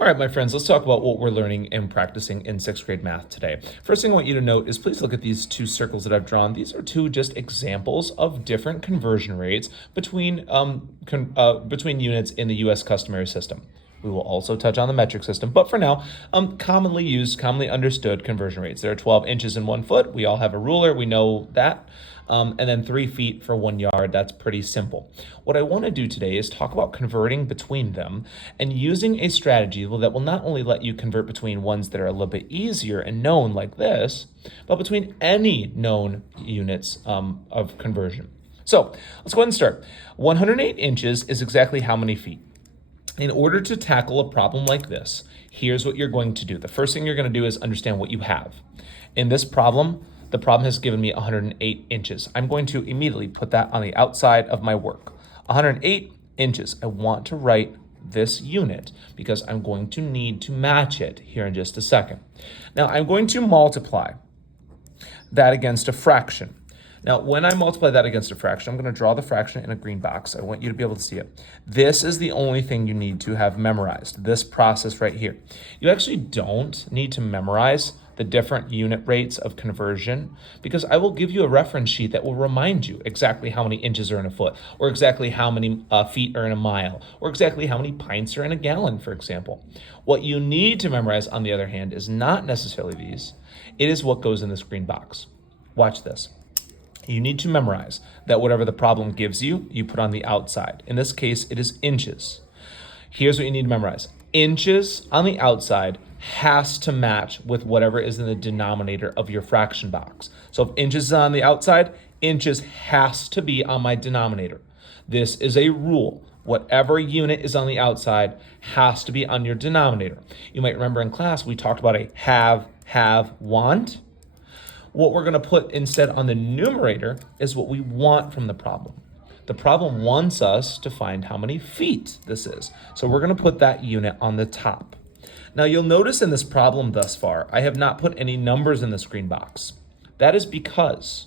All right, my friends, let's talk about what we're learning and practicing in sixth grade math today. First thing I want you to note is please look at these two circles that I've drawn. These are two just examples of different conversion rates between units in the U.S. customary system. We will also touch on the metric system, but for now, commonly used, commonly understood conversion rates. There are 12 inches in 1 foot. We all have a ruler. We know that. And then 3 feet for 1 yard. That's pretty simple. What I want to do today is talk about converting between them and using a strategy that will not only let you convert between ones that are a little bit easier and known like this, but between any known units of conversion. So let's go ahead and start. 108 inches is exactly how many feet? In order to tackle a problem like this, here's what you're going to do. The first thing you're going to do is understand what you have. In this problem, the problem has given me 108 inches. I'm going to immediately put that on the outside of my work. 108 inches. I want to write this unit because I'm going to need to match it here in just a second. Now, I'm going to multiply that against a fraction. Now, when I multiply that against a fraction, I'm going to draw the fraction in a green box. I want you to be able to see it. This is the only thing you need to have memorized, this process right here. You actually don't need to memorize the different unit rates of conversion because I will give you a reference sheet that will remind you exactly how many inches are in a foot, or exactly how many feet are in a mile, or exactly how many pints are in a gallon, for example. What you need to memorize, on the other hand, is not necessarily these. It is what goes in this green box. Watch this. You need to memorize that whatever the problem gives you, you put on the outside. In this case, it is inches. Here's what you need to memorize. Inches on the outside has to match with whatever is in the denominator of your fraction box. So if inches is on the outside, inches has to be on my denominator. This is a rule. Whatever unit is on the outside has to be on your denominator. You might remember in class, we talked about a have, want. What we're going to put instead on the numerator is what we want from the problem. The problem wants us to find how many feet this is. So we're going to put that unit on the top. Now you'll notice in this problem thus far, I have not put any numbers in this green box. That is because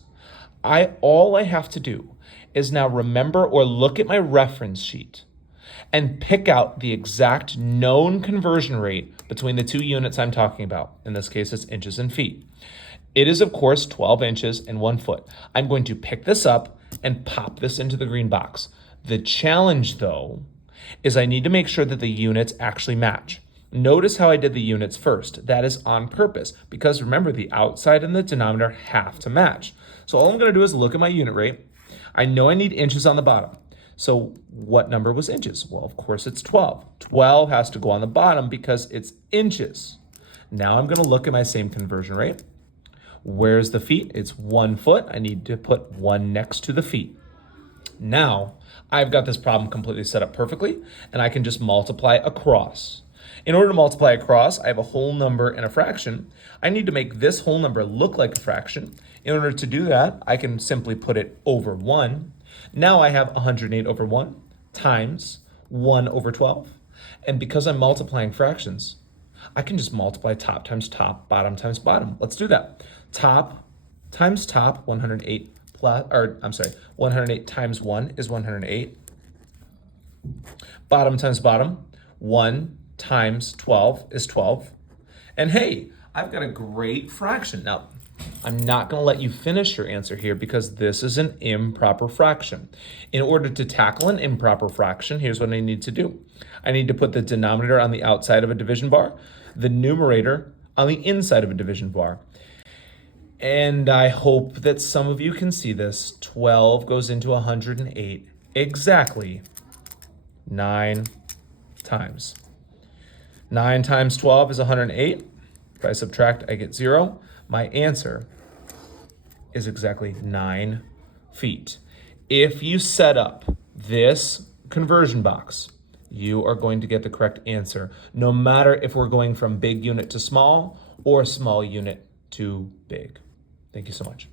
all I have to do is now remember or look at my reference sheet and pick out the exact known conversion rate between the two units I'm talking about. In this case, it's inches and feet. It is, of course, 12 inches and 1 foot. I'm going to pick this up and pop this into the green box. The challenge, though, is I need to make sure that the units actually match. Notice how I did the units first. That is on purpose because remember, the outside and the denominator have to match. So all I'm going to do is look at my unit rate. I know I need inches on the bottom. So what number was inches? Well, of course, it's 12. 12 has to go on the bottom because it's inches. Now I'm going to look at my same conversion rate. Where's the feet? It's 1 foot. I need to put 1 next to the feet. Now, I've got this problem completely set up perfectly, and I can just multiply across. In order to multiply across, I have a whole number and a fraction. I need to make this whole number look like a fraction. In order to do that, I can simply put it over 1. Now I have 108 over 1 times 1 over 12. And because I'm multiplying fractions, I can just multiply top times top, bottom times bottom. Let's do that. Top times top, 108 108 times 1 is 108. Bottom times bottom, 1 times 12 is 12. And hey, I've got a great fraction. Now, I'm not going to let you finish your answer here because this is an improper fraction. In order to tackle an improper fraction, here's what I need to do. I need to put the denominator on the outside of a division bar, the numerator on the inside of a division bar. And I hope that some of you can see this. 12 goes into 108 exactly 9 times. 9 times 12 is 108. If I subtract, I get 0. My answer is exactly 9 feet. If you set up this conversion box, you are going to get the correct answer, no matter if we're going from big unit to small or small unit to big. Thank you so much.